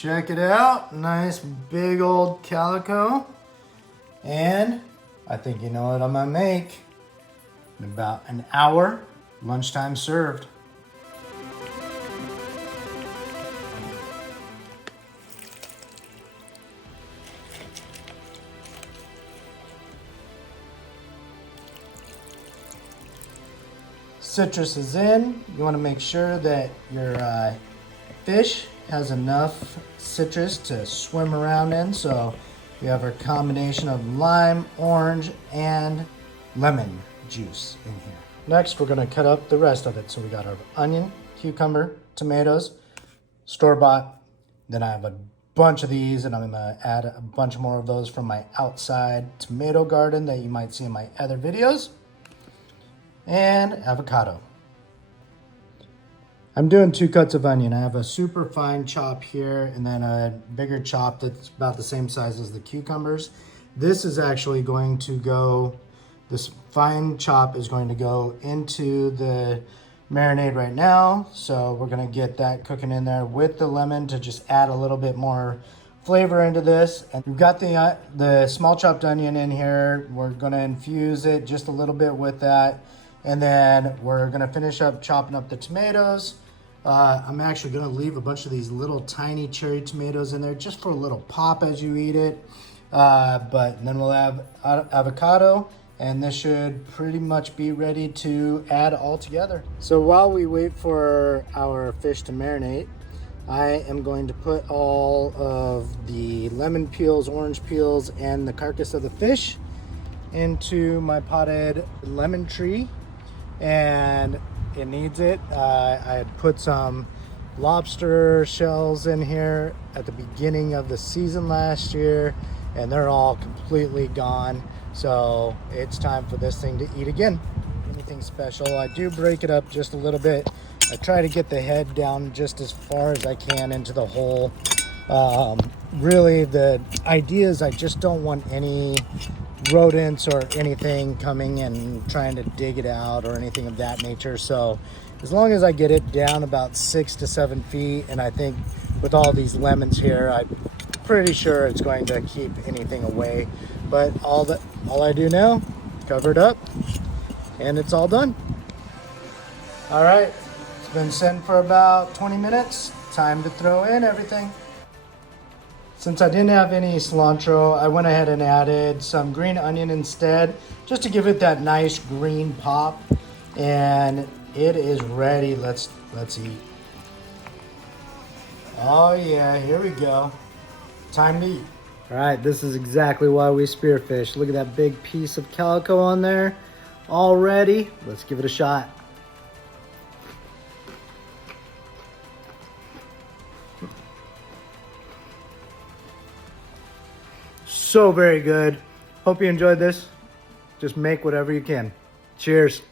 Check it out. Nice big old calico. And I think you know what I'm gonna make. In about an hour, lunchtime served. Citrus is in. You want to make sure that your fish has enough citrus to swim around in. So we have our combination of lime, orange, and lemon juice in here. Next, we're going to cut up the rest of it. So we got our onion, cucumber, tomatoes, store-bought. Then I have a bunch of these, and I'm going to add a bunch more of those from my outside tomato garden that you might see in my other videos. And avocado. I'm doing 2 cuts of onion. I have a super fine chop here and then a bigger chop that's about the same size as the cucumbers. This is actually going to go, this fine chop is going to go into the marinade right now. So we're gonna get that cooking in there with the lemon to just add a little bit more flavor into this. And we've got the small chopped onion in here. We're gonna infuse it just a little bit with that. And then we're gonna finish up chopping up the tomatoes. I'm actually gonna leave a bunch of these little tiny cherry tomatoes in there just for a little pop as you eat it. But then we'll have avocado, and this should pretty much be ready to add all together. So while we wait for our fish to marinate, I am going to put all of the lemon peels, orange peels, and the carcass of the fish into my potted lemon tree. And it needs it. I had put some lobster shells in here at the beginning of the season last year, and they're all completely gone. So it's time for this thing to eat again. Anything special, I do break it up just a little bit. I try to get the head down just as far as I can into the hole. Really, the idea is I just don't want any rodents or anything coming and trying to dig it out or anything of that nature. So as long as I get it down about 6 to 7 feet, and I think with all these lemons here, I'm pretty sure it's going to keep anything away. But all I do now, cover it up, and it's all done. All right, it's been sitting for about 20 minutes. Time to throw in everything. Since I didn't have any cilantro, I went ahead and added some green onion instead, just to give it that nice green pop. And it is ready. Let's eat. Oh yeah, here we go. Time to eat. All right, this is exactly why we spearfish. Look at that big piece of calico on there. All ready. Let's give it a shot. So very good. Hope you enjoyed this. Just make whatever you can. Cheers.